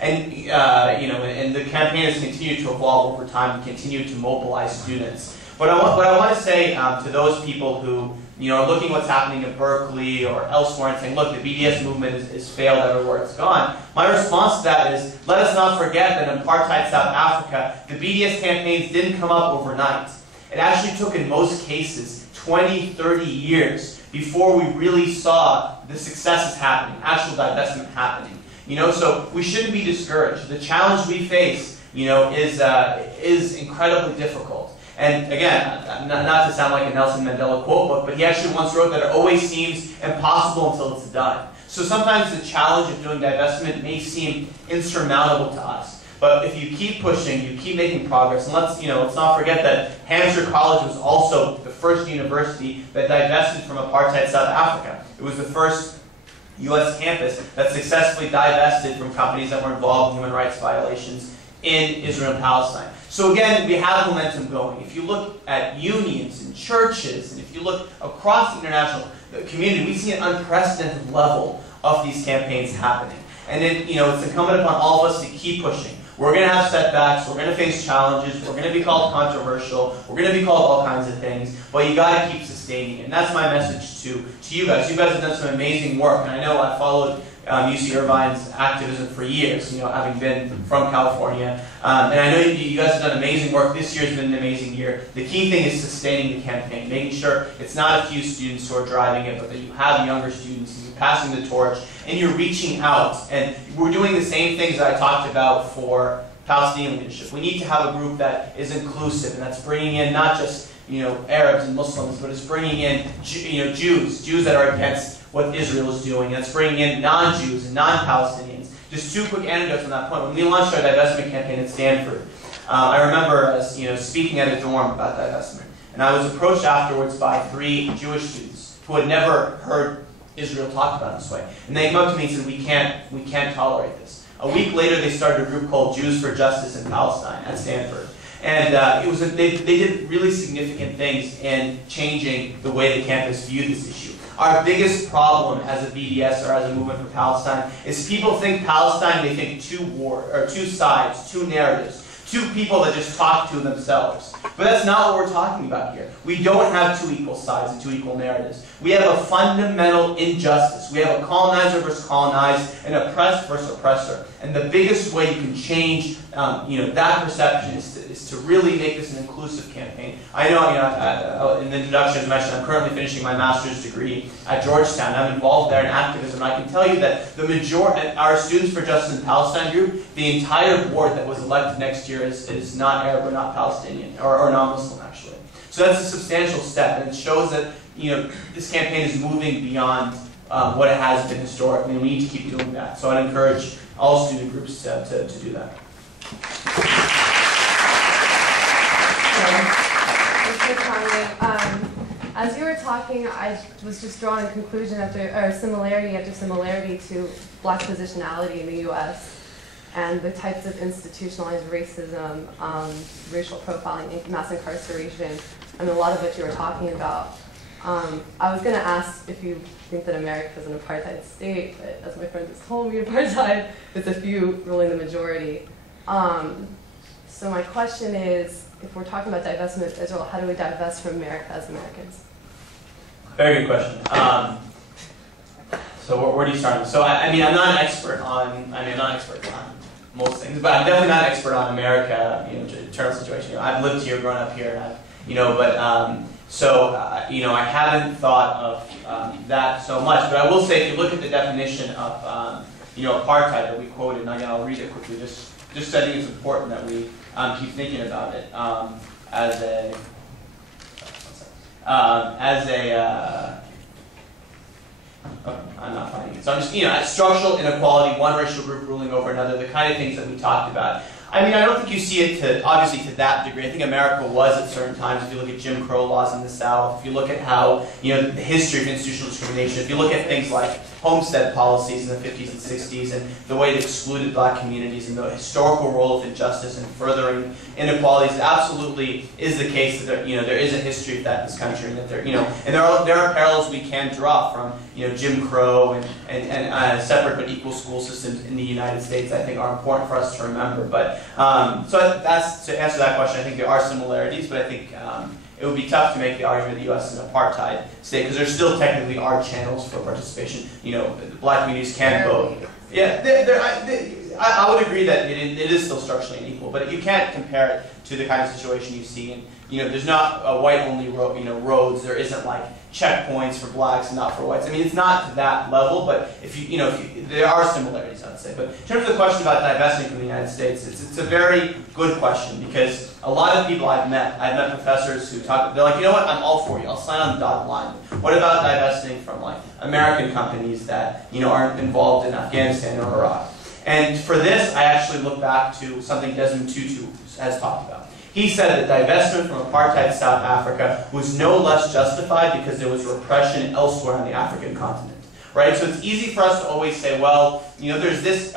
And the campaign has continued to evolve over time and continue to mobilize students. But what I want to say to those people who are looking at what's happening in Berkeley or elsewhere and saying, look, the BDS movement is failed everywhere it's gone, my response to that is, let us not forget that in apartheid South Africa, the BDS campaigns didn't come up overnight. It actually took, in most cases, 20, 30 years before we really saw the successes happening, actual divestment happening. So we shouldn't be discouraged. The challenge we face, is incredibly difficult. And again, not to sound like a Nelson Mandela quote book, but he actually once wrote that it always seems impossible until it's done. So sometimes the challenge of doing divestment may seem insurmountable to us. But if you keep pushing, you keep making progress, and let's not forget that Hampshire College was also the first university that divested from apartheid South Africa. It was the first U.S. campus that successfully divested from companies that were involved in human rights violations in Israel and Palestine. So again, we have momentum going. If you look at unions and churches, and if you look across the international community, we see an unprecedented level of these campaigns happening. And then, it's incumbent upon all of us to keep pushing. We're going to have setbacks, we're going to face challenges, we're going to be called controversial, we're going to be called all kinds of things, but you got to keep sustaining it. And that's my message to you guys. You guys have done some amazing work, and I know I followed UC Irvine's activism for years, having been from California. And I know you guys have done amazing work. This year's been an amazing year. The key thing is sustaining the campaign, making sure it's not a few students who are driving it, but that you have younger students, and you're passing the torch, and you're reaching out. And we're doing the same things that I talked about for Palestinian leadership. We need to have a group that is inclusive, and that's bringing in not just Arabs and Muslims, but it's bringing in Jews that are against what Israel is doing. That's bringing in non-Jews and non-Palestinians. Just two quick anecdotes on that point. When we launched our divestment campaign at Stanford, I remember speaking at a dorm about divestment, and I was approached afterwards by 3 Jewish students who had never heard Israel talked about this way, and they came up to me and said, "We can't tolerate this." A week later, they started a group called Jews for Justice in Palestine at Stanford. And they did really significant things in changing the way the campus viewed this issue. Our biggest problem as a BDS or as a movement for Palestine is people think Palestine, they think two sides, two narratives, two people that just talk to themselves. But that's not what we're talking about here. We don't have 2 equal sides and 2 equal narratives. We have a fundamental injustice. We have a colonizer versus colonized, an oppressed versus oppressor. And the biggest way you can change that perception is to really make this an inclusive campaign. I know, in the introduction, as mentioned, I'm currently finishing my master's degree at Georgetown. I'm involved there in activism. I can tell you that the majority, our Students for Justice in Palestine group, the entire board that was elected next year is not Arab or not Palestinian, or non-Muslim actually. So that's a substantial step, and it shows that this campaign is moving beyond what it has been historically, and we need to keep doing that. So I'd encourage all student groups to do that. As you were talking, I was just drawing a conclusion similarity after similarity to Black positionality in the U.S. and the types of institutionalized racism, racial profiling, mass incarceration, and a lot of what you were talking about. I was going to ask if you think that America is an apartheid state, but as my friend has told me, apartheid is a few ruling the majority. So my question is, if we're talking about divestment of Israel, how do we divest from America as Americans? Very good question. So where do you start? So I'm not an expert on most things, but I'm definitely not an expert on America, internal situation. I've lived here, grown up here, and I haven't thought of that so much. But I will say, if you look at the definition of apartheid that we quoted, and again, I'll read it quickly, just I think it's important that we keep thinking about it I'm not finding it. So I'm just, structural inequality, one racial group ruling over another, the kind of things that we talked about. I don't think you see it obviously to that degree. I think America was at certain times. If you look at Jim Crow laws in the South, if you look at how, the history of institutional discrimination, if you look at things like homestead policies in the 50s and 60s and the way it excluded black communities and the historical role of injustice and furthering inequalities, it absolutely is the case that there is a history of that in this country, and that there are parallels we can draw from Jim Crow and separate but equal school systems in the United States. I think are important for us to remember. But so that's to answer that question. I think there are similarities, but I think it would be tough to make the argument the U.S. is an apartheid state, because there still technically are channels for participation. Black communities can vote. Yeah, I would agree that it is still structurally unequal, but you can't compare it to the kind of situation you see in, there's not a white-only roads. There isn't like checkpoints for blacks and not for whites. I mean, it's not to that level, but there are similarities, I'd say. But in terms of the question about divesting from the United States, it's a very good question, because a lot of people I've met professors who they're like, you know what, I'm all for you. I'll sign on the dotted line. What about divesting from like American companies that aren't involved in Afghanistan or Iraq? And for this, I actually look back to something Desmond Tutu has talked about. He said that divestment from apartheid South Africa was no less justified because there was repression elsewhere on the African continent. Right? So it's easy for us to always say, well, there's this,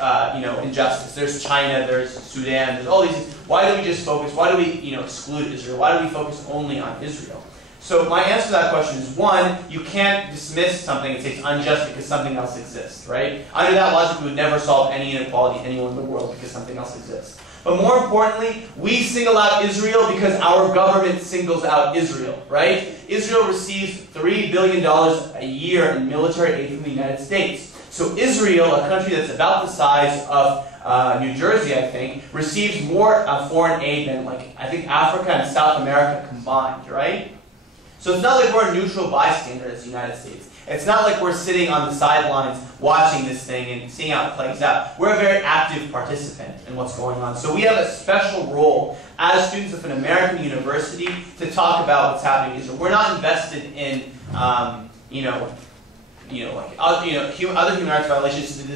injustice. There's China, there's Sudan, there's all these things. Why do we just focus? Why do we, exclude Israel? Why do we focus only on Israel? So my answer to that question is, one, you can't dismiss something and say it's unjust because something else exists, right? Under that logic, we would never solve any inequality anywhere in the world because something else exists. But more importantly, we single out Israel because our government singles out Israel, right? Israel receives $3 billion a year in military aid from the United States. So Israel, a country that's about the size of New Jersey, I think, receives more foreign aid than, I think Africa and South America combined, right? So it's not like we're a neutral bystander as the United States. It's not like we're sitting on the sidelines watching this thing and seeing how it plays out. We're a very active participant in what's going on. So we have a special role as students of an American university to talk about what's happening in Israel. We're not invested in, other human rights violations to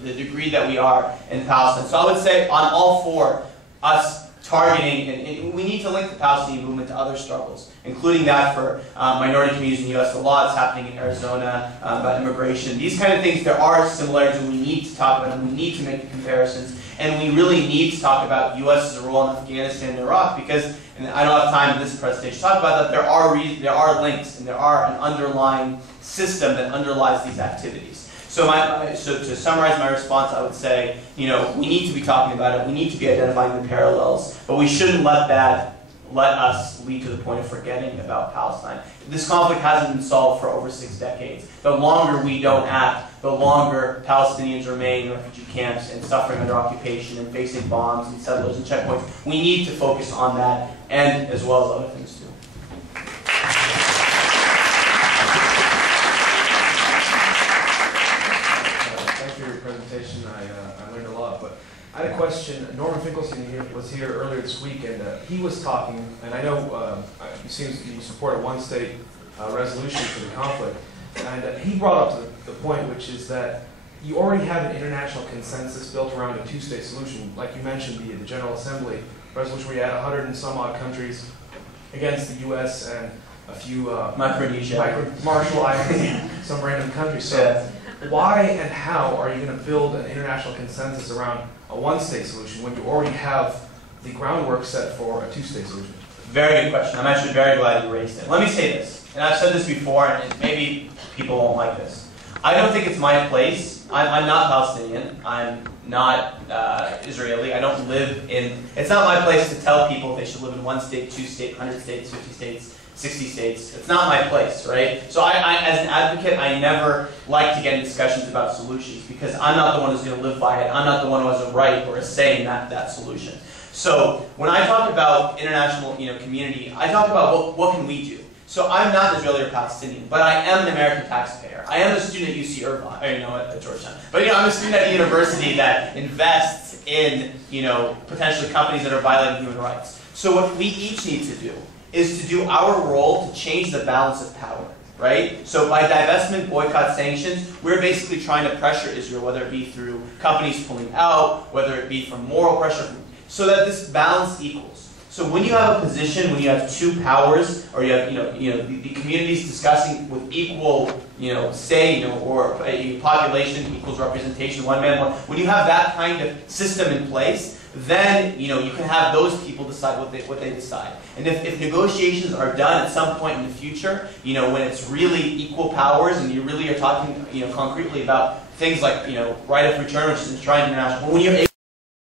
the degree that we are in Palestine. So I would say on all four, us targeting, and we need to link the Palestinian movement to other struggles, including that for minority communities in the U.S., the law that's happening in Arizona about immigration. These kind of things, there are similarities, and we need to talk about them. We need to make the comparisons, and we really need to talk about U.S.'s role in Afghanistan and Iraq, because, and I don't have time in this presentation to talk about that, there are links, and there are an underlying system that underlies these activities. So to summarize my response, I would say, we need to be talking about it, we need to be identifying the parallels, but we shouldn't let us lead to the point of forgetting about Palestine. This conflict hasn't been solved for over 6 decades. The longer we don't act, the longer Palestinians remain in refugee camps and suffering under occupation and facing bombs and settlers and checkpoints. We need to focus on that, and as well as other things too. Presentation, I learned a lot, but I had a question. Norman Finkelstein was here earlier this week, and he was talking, and I know you support a one-state resolution for the conflict, and he brought up the point, which is that you already have an international consensus built around a two-state solution. Like you mentioned, the General Assembly resolution where you had 100 and some odd countries against the U.S. and a few Marshall Islands, some random countries. So. Yeah. Why and how are you going to build an international consensus around a one-state solution when you already have the groundwork set for a two-state solution? Very good question. I'm actually very glad you raised it. Let me say this, and I've said this before, and maybe people won't like this. I don't think it's my place. I'm not Palestinian. I'm not Israeli. I don't live in... It's not my place to tell people they should live in one state, two states, 100 states, 50 states, 60 states. It's not my place, right? So as an advocate, I never like to get in discussions about solutions because I'm not the one who's going to live by it. I'm not the one who has a right or a say in that solution. So when I talk about international community, I talk about what can we do. So I'm not Israeli or Palestinian, but I am an American taxpayer. I am a student at UC Irvine, at Georgetown. But I'm a student at a university that invests in potentially companies that are violating human rights. So what we each need to do is to do our role to change the balance of power, right? So by divestment, boycott, sanctions, we're basically trying to pressure Israel, whether it be through companies pulling out, whether it be from moral pressure, so that this balance equals. So when you have a position, when you have two powers, or you have, the communities discussing with equal, say, or a population equals representation, one man, one. When you have that kind of system in place, then you can have those people decide what they decide. And if negotiations are done at some point in the future, when it's really equal powers, and you really are talking, concretely about things like, right of return, which is enshrined in international. When you're